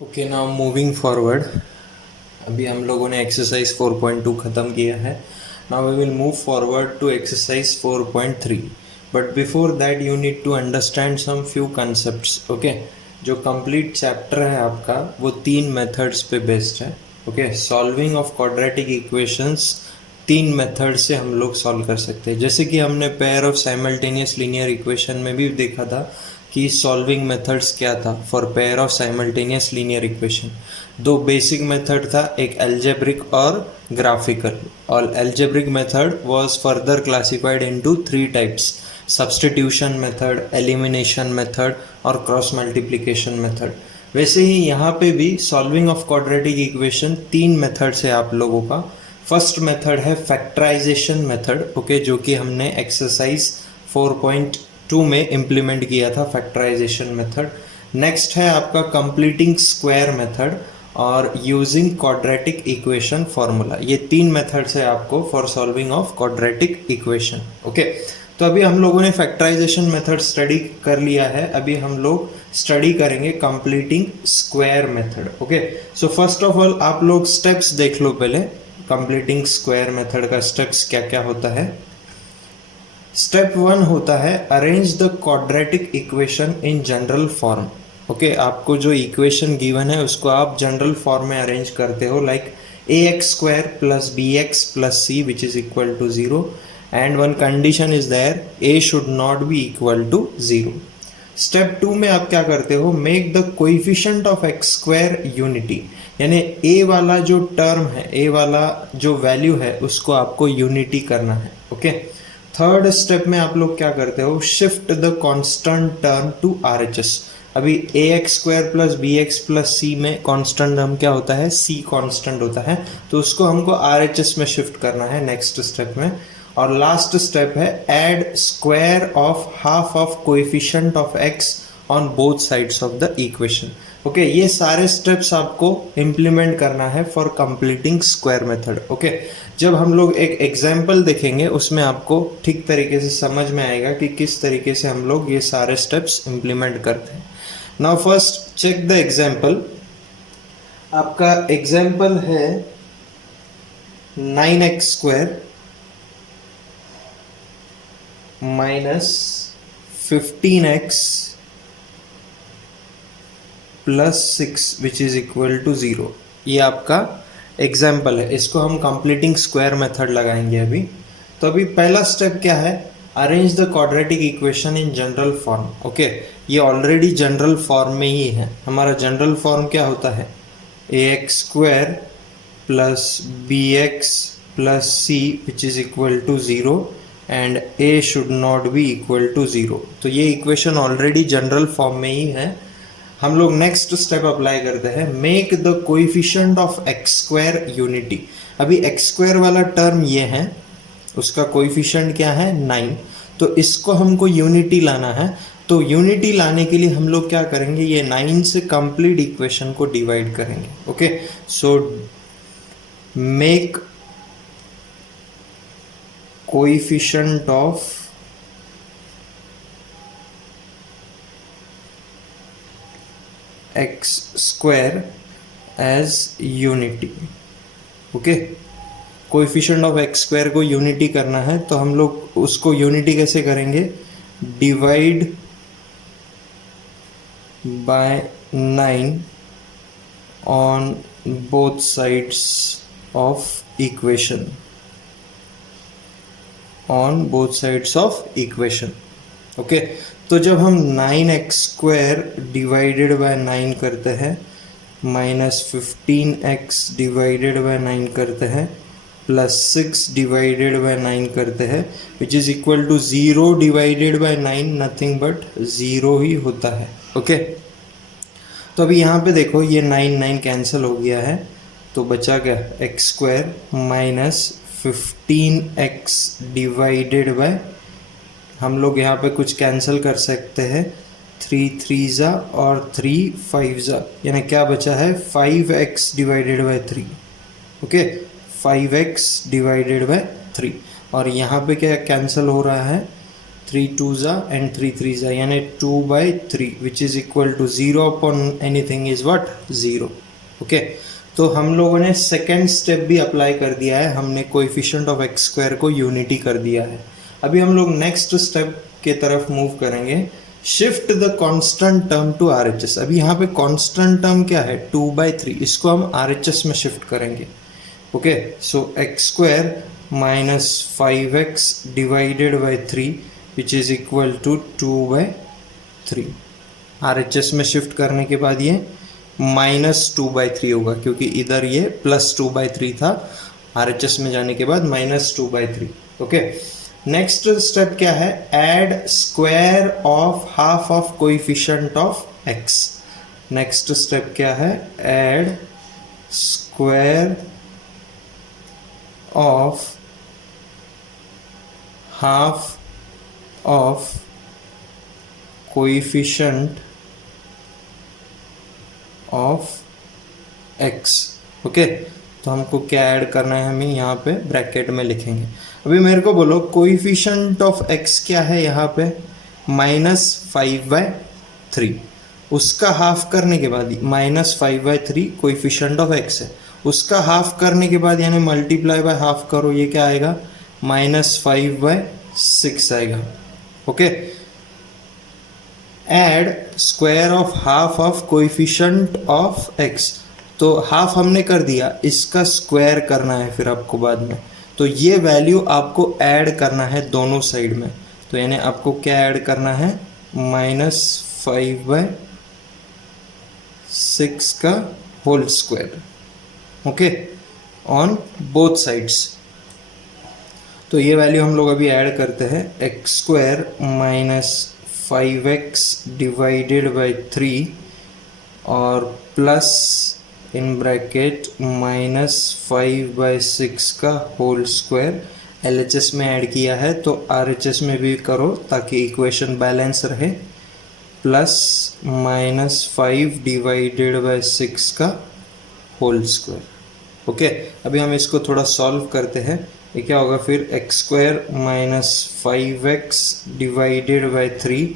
Okay, now moving forward. अभी हम लोगों ने एक्सरसाइज 4.2 ख़त्म किया है। Now we will move forward to exercise 4.3, but before that you need to understand some few concepts. Okay, जो कंप्लीट चैप्टर है आपका वो 3 मेथड्स पे बेस्ड है। Okay, solving of quadratic equations 3 method से हम लोग सॉल्व कर सकते हैं। जैसे कि हमने pair of simultaneous linear equation में भी देखा था कि सॉल्विंग मेथड्स क्या था for pair of simultaneous linear equation. 2 basic method था, एक एल्जेब्रिक और ग्राफिकल। और algebraic method was further classified into 3 types: substitution method, elimination method और क्रॉस मल्टीप्लिकेशन मेथड। वैसे ही यहाँ पे भी solving of quadratic equation 3 method से आप लोगों का। फर्स्ट मेथड है फैक्टराइजेशन मेथड। ओके, जो कि हमने एक्सरसाइज 4.2 में इम्प्लीमेंट किया था, फैक्टराइजेशन मेथड। नेक्स्ट है आपका कंप्लीटिंग स्क्वायर मेथड और यूजिंग क्वाड्रेटिक इक्वेशन फॉर्मूला। ये 3 मेथड्स है आपको for solving of quadratic equation. Okay, तो अभी हम लोगों ने फैक्टराइजेशन मेथड स्टडी कर लिया है। अभी हम लोग स्टडी करेंगे completing square method. Okay, so first of all आप लोग स्टेप्स देख लो पहले। कंप्लीटिंग स्क्वायर मेथड का स्टेप्स क्या क्या होता है। स्टेप 1 होता है arrange the quadratic equation in general form. Okay, आपको जो इक्वेशन गिवन है उसको आप जनरल फॉर्म में अरेंज करते हो, like ax square plus bx plus c which is equal to 0 and one condition is there a should not be equal to 0। Step 2 में आप क्या करते हो, make the coefficient of x square unity, यानी a वाला जो term है, a वाला जो वैल्यू है उसको आपको यूनिटी करना है। ओके, थर्ड स्टेप में आप लोग क्या करते हो, shift the constant term to RHS। अभी ax square plus bx plus c में कांस्टेंट टर्म क्या होता है, c कांस्टेंट होता है, तो उसको हमको RHS में शिफ्ट करना है नेक्स्ट स्टेप में। और लास्ट स्टेप है add square of half of coefficient of x on both sides of the equation. Okay, ये सारे स्टेप्स आपको इम्प्लीमेंट करना है for completing square method. Okay, जब हम लोग एक एग्जाम्पल देखेंगे उसमें आपको ठीक तरीके से समझ में आएगा कि किस तरीके से हम लोग ये सारे स्टेप्स इम्प्लीमेंट करते हैं। Now first check the example. आपका एग्जाम्पल है 9x square minus 15x plus 6 which is equal to 0। ये आपका एग्जाम्पल है, इसको हम कंप्लीटिंग स्क्वायर मेथड लगाएंगे अभी। तो अभी पहला स्टेप क्या है, arrange the quadratic equation in general form. Okay, ये ऑलरेडी जनरल फॉर्म में ही है। हमारा जनरल फॉर्म क्या होता है, ax square plus bx plus c which is equal to 0 and a should not be equal to 0। तो ये इक्वेशन ऑलरेडी जनरल फॉर्म में ही है। हम लोग नेक्स्ट स्टेप अप्लाई करते हैं, make the coefficient of x square unity. अभी एक्स स्क्वायर वाला टर्म ये है, उसका कोएफिशिएंट क्या है 9, तो इसको हमको यूनिटी लाना है। तो यूनिटी लाने के लिए हम लोग क्या करेंगे, ये 9 से कंप्लीट इक्वेशन को डिवाइड करेंगे। Okay, so make coefficient of x square as unity. Okay, coefficient of x square को यूनिटी करना है, तो हम लोग उसको यूनिटी कैसे करेंगे, divide by 9 on both sides of equation, on both sides of equation. Okay, तो जब हम 9x स्क्वायर डिवाइडेड बाय 9 करते हैं, माइनस 15x डिवाइडेड बाय 9 करते हैं, प्लस 6 डिवाइडेड बाय 9 करते हैं, which is equal to 0 divided by 9, nothing but 0 ही होता है। ओके, तो अभी यहाँ पे देखो ये 9 कैंसिल हो गया है, तो बचा क्या, x square minus 15x divided by, हम लोग यहाँ पे कुछ कैंसिल कर सकते हैं, 3 3 ज़ा और 3 5 ज़ा, यानी क्या बचा है 5x divided by 3। Okay, 5x divided by 3, और यहाँ पे क्या कैंसिल हो रहा है, 3 2 and 3 3 यानी 2/3 which is equal to 0 upon anything is what 0। Okay, तो हम लोगों ने सेकेंड स्टेप भी अप्लाई कर दिया है, हमने कोएफिशिएंट ऑफ एक्स स्क्वायर को यूनिटी कर दिया है। अभी हम लोग नेक्स्ट स्टेप के तरफ मूव करेंगे, shift the constant term to RHS. अभी यहाँ पे कांस्टेंट टर्म क्या है 2/3, इसको हम आरएचएस में शिफ्ट करेंगे। Okay, so x square minus 5x divided by 3 which is equal to 2/3। RHS में शिफ्ट करने के बाद ये -2/3 होगा, क्योंकि इधर ये +2/3 था, आरएचएस में जाने के बाद -2/3। ओके, नेक्स्ट स्टेप क्या है, add square of half of coefficient of x. Next step क्या है, add square of half of coefficient of x. Okay, तो हमको क्या ऐड करना है, हमें यहाँ पे ब्रैकेट में लिखेंगे। अभी मेरे को बोलो कोएफिशिएंट ऑफ एक्स क्या है, यहाँ पे -5/3, उसका हाफ करने के बाद -5/3 कोएफिशिएंट ऑफ एक्स है, उसका हाफ करने के बाद यानी मल्टीप्लाई बाय हाफ करो, ये क्या आएगा -5/6 आएगा। Okay, add square of half of coefficient of x, तो हाफ हमने कर दिया, इसका स्क्वायर करना है फिर आपको बाद में, तो ये वैल्यू आपको ऐड करना है दोनों साइड में। तो यानी आपको क्या ऐड करना है, -5/6 का whole square. Okay, on both sides. तो ये वैल्यू हम लोग अभी ऐड करते हैं, x square minus 5x divided by 3 और प्लस इन ब्रैकेट -5/6 का होल स्क्वायर। LHS में ऐड किया है तो RHS में भी करो ताकि इक्वेशन बैलेंस रहे, प्लस -5 डिवाइडेड बाई 6 का होल स्क्वायर। ओके, अभी हम इसको थोड़ा सॉल्व करते हैं। ये क्या होगा फिर, x square minus 5x divided by 3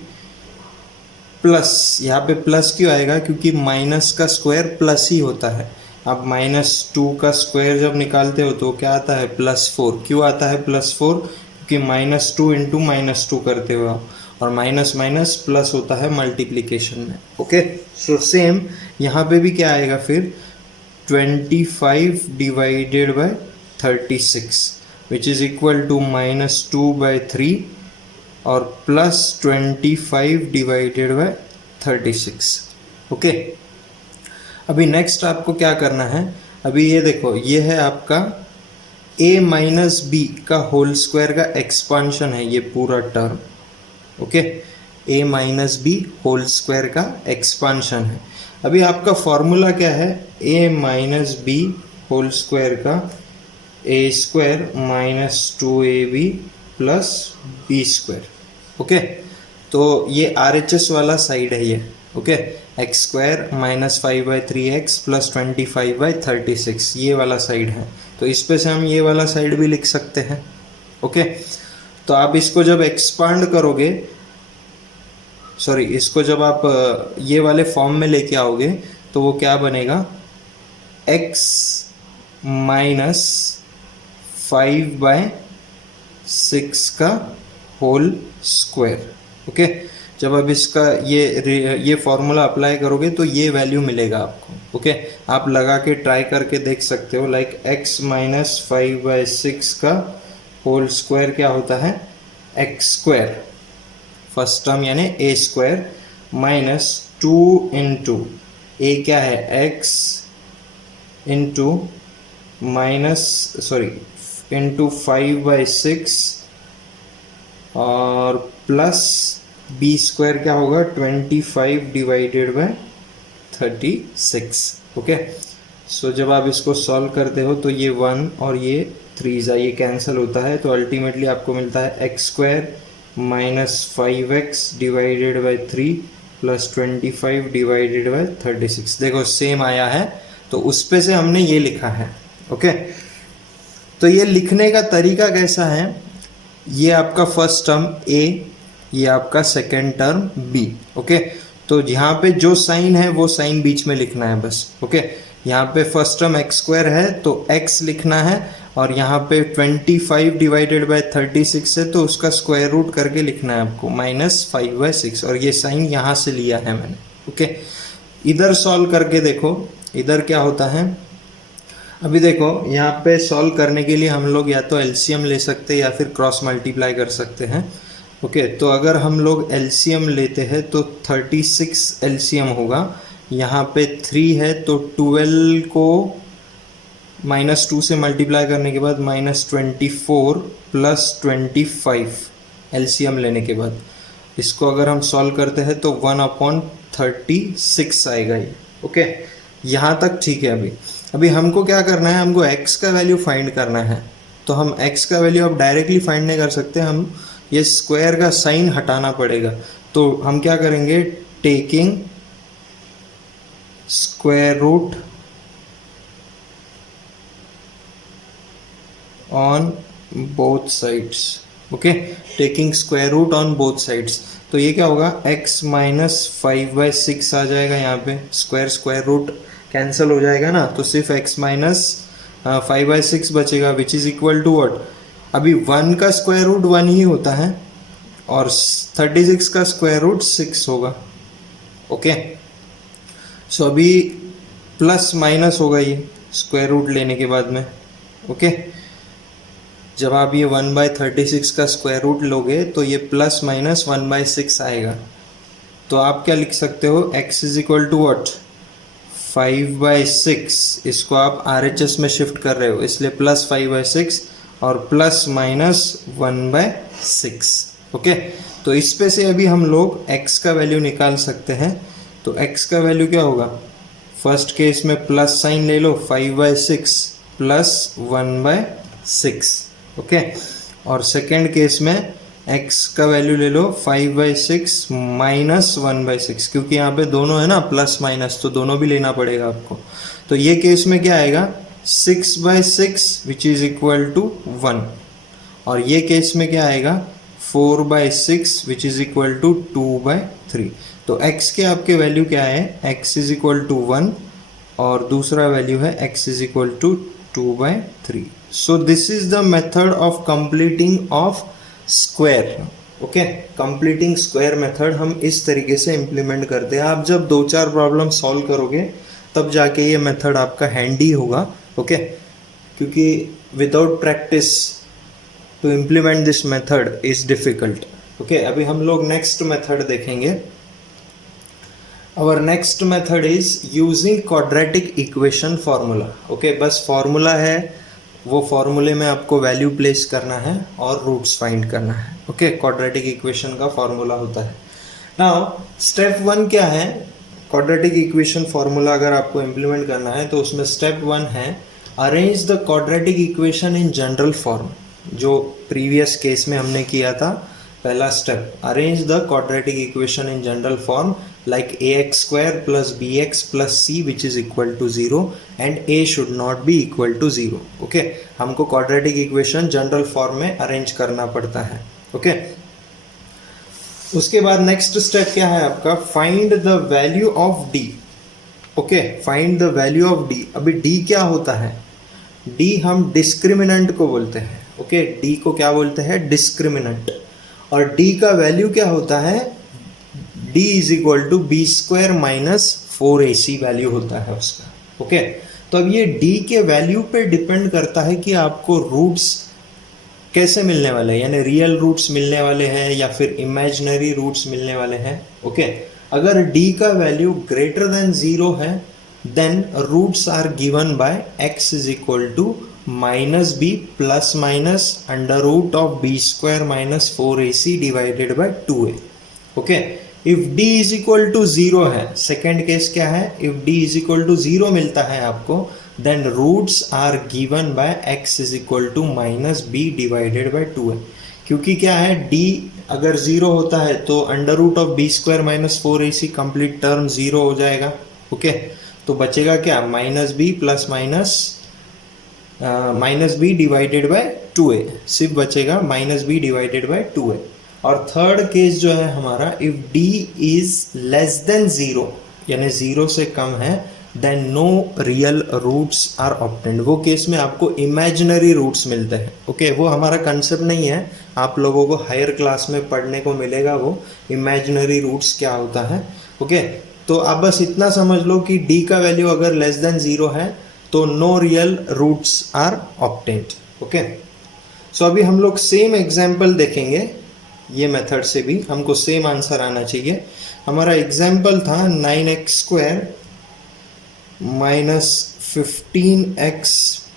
plus, यहाँ पे प्लस क्यों आएगा, क्योंकि माइनस का स्क्वायर प्लस ही होता है। आप -2 का स्क्वायर जब निकालते हो तो क्या आता है +4। क्यों आता है +4, क्योंकि -2 इंटू -2 करते हो आप, और माइनस माइनस प्लस होता है मल्टीप्लिकेशन में। ओके, सो सेम यहाँ पे भी क्या आएगा फिर 25 divided by 36 which is equal to -2/3 और +25 डिवाइडेड बाई 36। ओके, अभी नेक्स्ट आपको क्या करना है, अभी ये देखो, ये है आपका a माइनस बी का होल स्क्वायर का एक्सपांशन है ये पूरा term. Okay, a minus b whole square का एक्सपांशन है। अभी आपका फॉर्मूला क्या है, a minus b whole square का a square minus 2ab plus b square. Okay, तो ये RHS वाला साइड है ये। Okay, x square minus 5/3x plus 25/36 ये वाला साइड है, तो इस पे से हम ये वाला साइड भी लिख सकते हैं। ओके, तो आप इसको जब एक्सपांड करोगे, सॉरी, इसको जब आप ये वाले फॉर्म में लेके आओगे तो वो क्या बनेगा, x माइनस 5/6 का होल स्क्वायर। ओके, जब आप इसका ये फॉर्मूला अप्लाई करोगे तो ये वैल्यू मिलेगा आपको। ओके, आप लगा के ट्राई करके देख सकते हो, लाइक x माइनस 5/6 का होल स्क्वायर क्या होता है, एक्स स्क्वायर फर्स्ट टर्म यानी a square minus 2 into a क्या है x इंटू इंटू 5/6 और प्लस बी स्क्वायर क्या होगा 25 डिवाइडेड बाय 36। ओके, सो जब आप इसको सॉल्व करते हो तो ये 1 और ये 3 ये कैंसिल होता है, तो अल्टीमेटली आपको मिलता है x square minus 5x divided by 3 plus 25 divided by 36। देखो सेम आया है, तो उस पे से हमने ये लिखा है। ओके, तो ये लिखने का तरीका कैसा है, ये आपका फर्स्ट टर्म a ये आपका सेकेंड टर्म बी। ओके, तो यहाँ पे जो साइन है वो साइन बीच में लिखना है बस। ओके, यहाँ पे फर्स्ट टर्म एक्स स्क्वायर है तो एक्स लिखना है, और यहाँ पे 25 डिवाइडेड बाय 36 है तो उसका स्क्वायर रूट करके लिखना है आपको -5/6, और ये साइन यहाँ से लिया है मैंने। ओके, इधर सॉल्व करके देखो इधर क्या होता है। अभी देखो यहाँ पे सॉल्व करने के लिए हम लोग या तो एलसीएम ले सकते हैं या फिर क्रॉस मल्टीप्लाई कर सकते हैं। ओके, तो अगर हम लोग एलसीएम लेते हैं तो 36 एलसीएम होगा, यहाँ पे 3 है तो 12 को -2 से मल्टीप्लाई करने के बाद -24 प्लस 25 एलसीएम लेने के बाद इसको अगर हम सॉल्व करते हैं तो 1/36 आएगा ये। ओके, यहाँ तक ठीक है। अभी हमको क्या करना है, हमको x का वैल्यू फाइंड करना है। तो हम x का वैल्यू अब डायरेक्टली फाइंड नहीं कर सकते, हम ये स्क्वायर का साइन हटाना पड़ेगा। तो हम क्या करेंगे, taking square root on both sides. Okay, taking square root on both sides, तो ये क्या होगा, x -5/6 आ जाएगा। यहाँ पे स्क्वायर स्क्वायर रूट कैंसिल हो जाएगा ना, तो सिर्फ x -5/6 बचेगा, which is equal to what. अभी 1 का स्क्वायर रूट 1 ही होता है और 36 का स्क्वायर रूट 6 होगा। ओके, सो अभी प्लस माइनस होगा ये स्क्वायर रूट लेने के बाद में। ओके, जब आप ये 1/36 का स्क्वायर रूट लोगे तो ये प्लस माइनस 1/6 आएगा। तो आप क्या लिख सकते हो, x is equal to what, 5/6। इसको आप RHS में शिफ्ट कर रहे हो इसलिए प्लस 5/6 और प्लस माइनस 1/6। ओके, तो इस पे से अभी हम लोग x का वैल्यू निकाल सकते हैं। तो x का वैल्यू क्या होगा, फर्स्ट केस में प्लस साइन ले लो, 5/6 प्लस 1/6। ओके, और सेकेंड केस में x का वैल्यू ले लो 5/6 माइनस 1/6, क्योंकि यहाँ पे दोनों है ना प्लस माइनस, तो दोनों भी लेना पड़ेगा आपको। तो ये केस में क्या आएगा, 6/6 विच इज इक्वल टू 1, और ये केस में क्या आएगा, 4/6 विच इज इक्वल टू 2/3। तो x के आपके वैल्यू क्या है, x इज इक्वल टू 1 और दूसरा वैल्यू है x is equal to 2/3। So this is the method of completing of square. Okay, completing square method हम इस तरीके से इम्प्लीमेंट करते हैं। आप जब 2-4 प्रॉब्लम सॉल्व करोगे तब जाके ये मेथड आपका हैंडी होगा। ओके, क्योंकि without practice to implement this method is difficult. Okay, अभी हम लोग नेक्स्ट मेथड देखेंगे। Our next method is using quadratic equation formula. Okay, बस फॉर्मूला है, वो फॉर्मूले में आपको वैल्यू प्लेस करना है और रूट्स फाइंड करना है। ओके, क्वाड्रेटिक इक्वेशन का फॉर्मूला होता है। नाउ स्टेप 1 क्या है, क्वाड्रेटिक इक्वेशन फॉर्मूला अगर आपको इम्प्लीमेंट करना है तो उसमें स्टेप 1 है arrange the quadratic equation in general form. जो प्रीवियस केस में हमने किया था, पहला step, arrange the quadratic equation in general form like ax square plus bx plus c which is equal to 0 and a should not be equal to 0. Okay, हमको quadratic equation general form में arrange करना पड़ता है। Okay, उसके बाद next step क्या है आपका, find the value of d। Okay, find the value of d। अभी d क्या होता है, d हम डिस्क्रिमिनेंट को बोलते हैं। ओके, d को क्या बोलते हैं, डिस्क्रिमिनेंट, और d का वैल्यू क्या होता है, d is equal to b square minus 4ac value होता है उसका। ओके, तो अब ये d के वैल्यू पे डिपेंड करता है कि आपको रूट्स कैसे मिलने वाले हैं, यानी रियल रूट्स मिलने वाले हैं या फिर इमेजिनरी रूट्स मिलने वाले हैं। ओके, अगर d का वैल्यू ग्रेटर देन 0 है then roots are given by x is equal to -b plus minus under root of b square minus 4ac divided by 2a। Okay, if d is equal to 0 है, second case क्या है, if d is equal to 0 मिलता है आपको then roots are given by x is equal to -b divided by 2a। क्योंकि क्या है, d अगर 0 होता है तो under root of b square minus 4ac complete term 0 हो जाएगा। ओके, तो बचेगा क्या, -b plus minus b divided by 2a, सिर्फ बचेगा -b डिवाइडेड बाय 2a। और थर्ड केस जो है हमारा, if d is less than zero, यानी ज़ीरो से कम है, then no real roots are obtained. वो केस में आपको इमेजिनरी रूट्स मिलते हैं। ओके, वो हमारा कंसेप्ट नहीं है, आप लोगों को हायर क्लास में पढ़ने को मिलेगा वो इमेजिनरी रूट्स क्या होता है। ओके, तो आप बस इतना समझ लो कि डी का वैल्यू अगर लेस देन ज़ीरो है तो no real roots are obtained. Okay, so अभी हम लोग सेम एग्जाम्पल देखेंगे, ये मेथड से भी हमको सेम आंसर आना चाहिए। हमारा एग्जाम्पल था 9x² minus 15x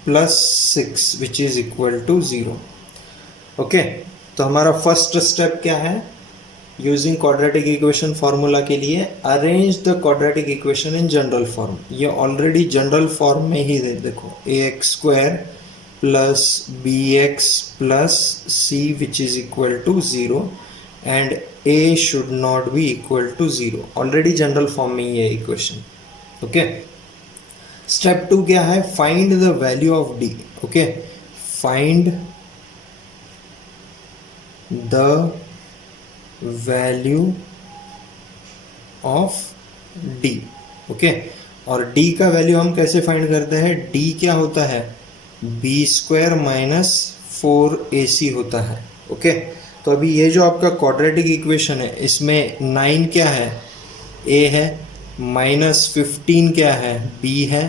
plus 6 which is equal to 0। Okay, तो हमारा फर्स्ट स्टेप क्या है, यूजिंग क्वाड्रेटिक इक्वेशन फॉर्मूला के लिए arrange the quadratic equation in general form. ये ऑलरेडी जनरल फॉर्म में ही देखो, ax² plus bx plus c which is equal to 0 and a should not be equal to 0। Already general form में ही है equation. Okay, step 2 क्या है, find the value of d। Okay, find the value of d। Okay, और d का value हम कैसे find करते हैं, d क्या होता है, b² माइनस 4ac होता है। ओके, तो अभी ये जो आपका क्वाड्रेटिक इक्वेशन है, इसमें 9 क्या है, a है, माइनस 15 क्या है, b है,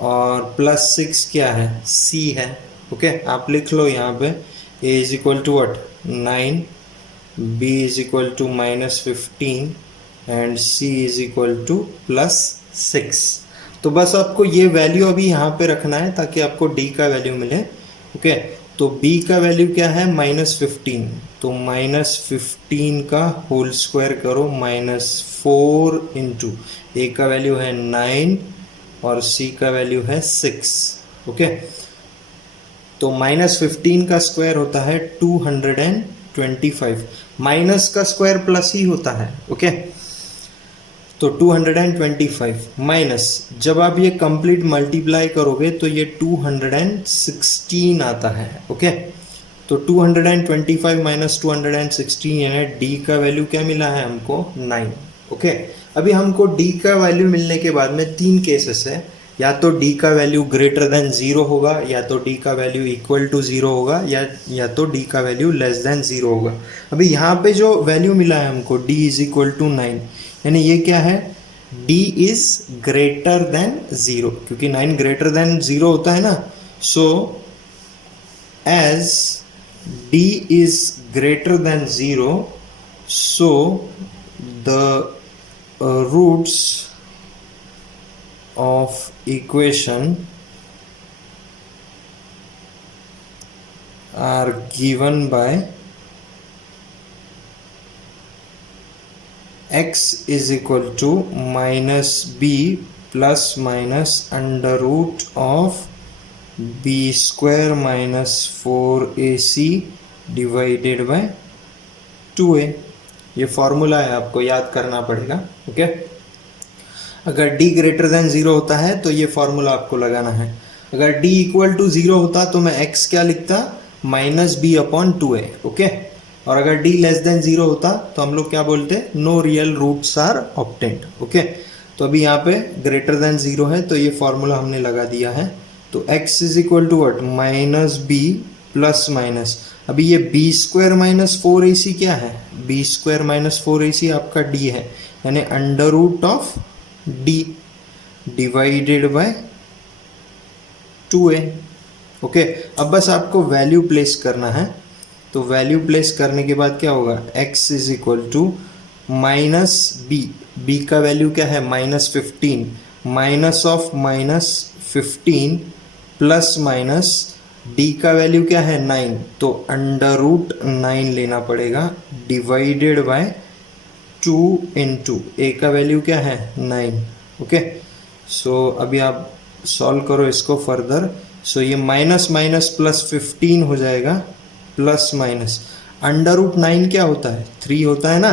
और प्लस 6 क्या है, c है। ओके, आप लिख लो यहाँ पे a is equal to what 9, b is equal to minus 15 and c is equal to plus 6। तो बस आपको ये वैल्यू अभी यहाँ पे रखना है ताकि आपको d का वैल्यू मिले। ओके, तो b का वैल्यू क्या है, माइनस 15, तो माइनस 15 का होल स्क्वायर करो, माइनस 4 इंटू a का वैल्यू है 9 और c का वैल्यू है 6। ओके, तो माइनस 15 का स्क्वायर होता है 225, माइनस का स्क्वायर प्लस ही होता है। ओके, तो 225 माइनस, जब आप ये कंप्लीट मल्टीप्लाई करोगे तो ये 216 आता है। ओके, तो 225 माइनस 216 यानी डी का वैल्यू क्या मिला है हमको, 9। ओके, अभी हमको डी का वैल्यू मिलने के बाद में 3 केसेस है, या तो d का वैल्यू ग्रेटर देन 0 होगा, या तो d का वैल्यू इक्वल टू 0 होगा, या तो d का वैल्यू लेस देन 0 होगा। अभी यहाँ पे जो वैल्यू मिला है हमको d इज इक्वल टू 9, यानी ये क्या है, d इज ग्रेटर देन 0, क्योंकि 9 ग्रेटर देन 0 होता है ना। So as d is greater than 0, so the roots of equation are given by x is equal to minus b plus minus under root of b² minus 4ac divided by 2a। ये formula है, आपको याद करना पड़ेगा। Okay, अगर d greater than 0 होता है तो ये फॉर्मूला आपको लगाना है। अगर d इक्वल टू 0 होता तो मैं x क्या लिखता, minus B upon 2a। Okay, और अगर d लेस देन 0 होता तो हम लोग क्या बोलते, no real roots are obtained. Okay, तो अभी यहाँ पे ग्रेटर देन 0 है तो ये फॉर्मूला हमने लगा दिया है। तो x is equal to what, minus b plus minus, अभी ये b² माइनस 4ac क्या है, b² माइनस 4ac आपका d है, यानी under root of d divided by 2a। Okay, अब बस आपको वैल्यू प्लेस करना है, तो वैल्यू प्लेस करने के बाद क्या होगा, x is equal to minus b का वैल्यू क्या है, minus 15, minus of minus 15 plus minus d का वैल्यू क्या है 9, तो अंडर रूट 9 लेना पड़ेगा, डिवाइडेड बाय 2 इंटू a का वैल्यू क्या है 9। ओके, सो अभी आप सॉल्व करो इसको फर्दर। सो ये माइनस माइनस प्लस 15 हो जाएगा, प्लस माइनस अंडर रूट 9 क्या होता है, 3 होता है ना।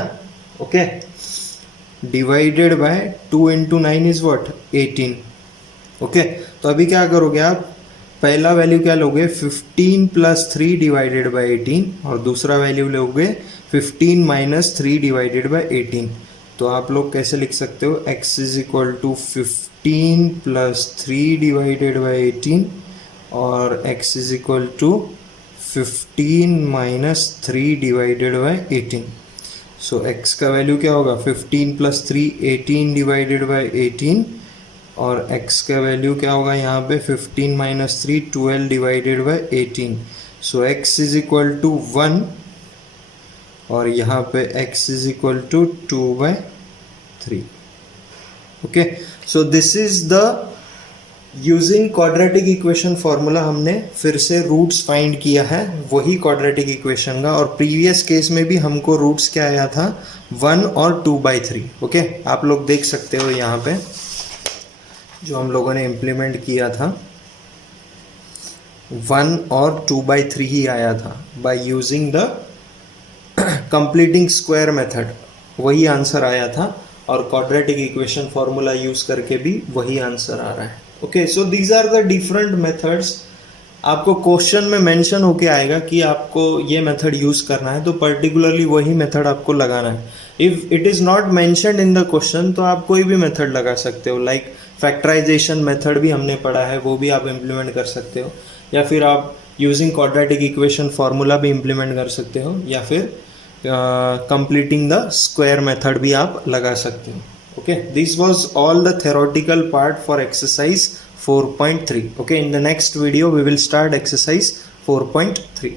Okay, divided by 2 into 9 is what, 18। Okay, तो अभी क्या करोगे आप, पहला वैल्यू क्या लोगे, 15 प्लस 3 डिवाइडेड बाय 18, और दूसरा वैल्यू लोगे 15 माइनस 3 डिवाइडेड बाई 18। तो आप लोग कैसे लिख सकते हो, x is equal to 15 plus 3 divided by 18 और x is equal to 15 minus 3 divided by 18। So x का वैल्यू क्या होगा, 15 प्लस 3 18 डिवाइडेड बाई 18 और x का वैल्यू क्या होगा यहाँ पे 15 minus 3 12 divided by 18। So x is equal to 1 और यहाँ पे x is equal to 2/3। Okay, so this is the using quadratic equation formula हमने फिर से रूट्स फाइंड किया है वही क्वाड्रेटिक इक्वेशन का, और प्रीवियस केस में भी हमको रूट्स क्या आया था 1 और 2/3। ओके, आप लोग देख सकते हो यहाँ पे जो हम लोगों ने इम्प्लीमेंट किया था 1 और 2/3 ही आया था by using the completing square method, वही आंसर आया था और क्वाड्रेटिक इक्वेशन फॉर्मूला यूज करके भी वही आंसर आ रहा है। Okay, so these are the different methods. आपको क्वेश्चन में मेंशन होके आएगा कि आपको ये मेथड यूज करना है तो पर्टिकुलरली वही मेथड आपको लगाना है। If it is not mentioned in the question तो आप कोई भी मेथड लगा सकते हो, लाइक फैक्टराइजेशन मेथड भी हमने पढ़ा है वो भी आप इम्प्लीमेंट कर सकते हो, या फिर आप यूजिंग क्वाड्रेटिक इक्वेशन फार्मूला भी इम्प्लीमेंट कर सकते हो, या फिर कंप्लीटिंग द स्क्वायर मेथड भी आप लगा सकते हो। Okay, this was all the theoretical part for exercise 4.3. okay, in the next video we will start exercise 4.3.